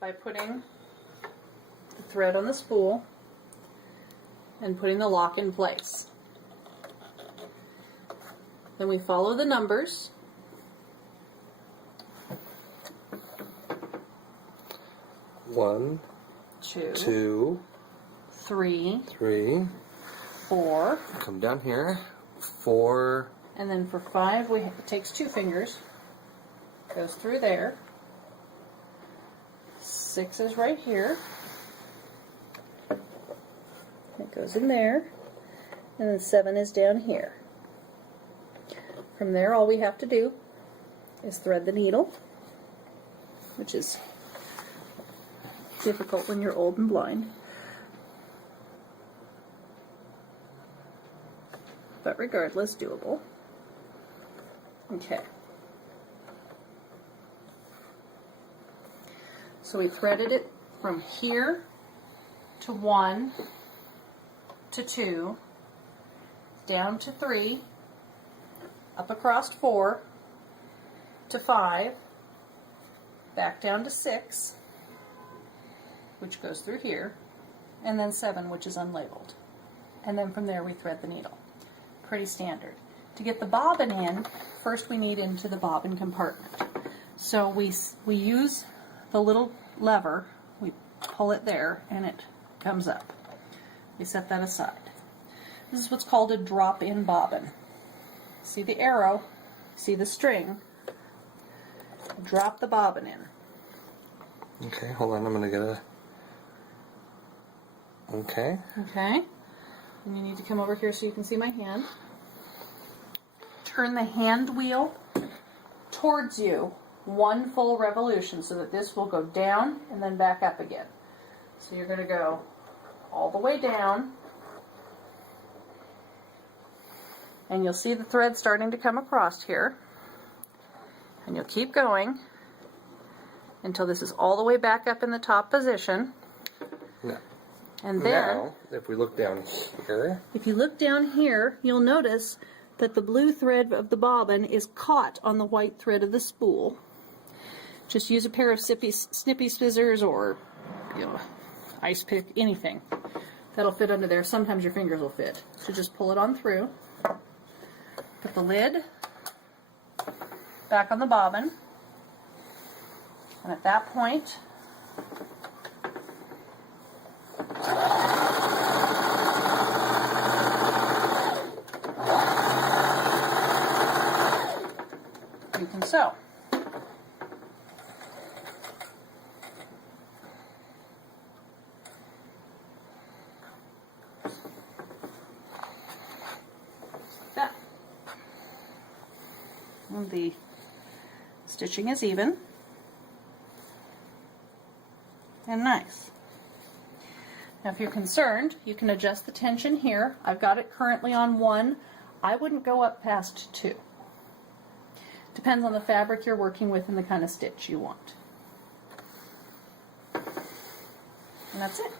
by putting the thread on the spool and putting the lock in place. Then we follow the numbers. One, two, three, 4. Come down here. 4. And then for 5, it takes 2 fingers. Goes through there. 6 is right here. It goes in there. And then 7 is down here. From there, all we have to do is thread the needle, which is difficult when you're old and blind. But regardless, doable. Okay. So we threaded it from here to 1 to 2, down to 3, up across 4 to 5, back down to 6, which goes through here, and then 7, which is unlabeled. And then from there we thread the needle. Pretty standard. To get the bobbin in, first we need into the bobbin compartment. So we use the little lever, we pull it there, and it comes up. We set that aside. This is what's called a drop-in bobbin. See the arrow, see the string, drop the bobbin in. Okay, hold on, I'm going to get a... Okay. Okay. And you need to come over here so you can see my hand. Turn the hand wheel towards you 1 full revolution so that this will go down and then back up again. So you're going to go all the way down, and you'll see the thread starting to come across here, and you'll keep going until this is all the way back up in the top position. No. And then, now, if we look down here, if you look down here, you'll notice that the blue thread of the bobbin is caught on the white thread of the spool. Just use a pair of snippy scissors or, ice pick, anything that'll fit under there. Sometimes your fingers will fit. So just pull it on through. Put the lid back on the bobbin. And at that point, you can sew. That. And the stitching is even and nice. Now if you're concerned, you can adjust the tension here. I've got it currently on 1. I wouldn't go up past 2. Depends on the fabric you're working with and the kind of stitch you want. And that's it.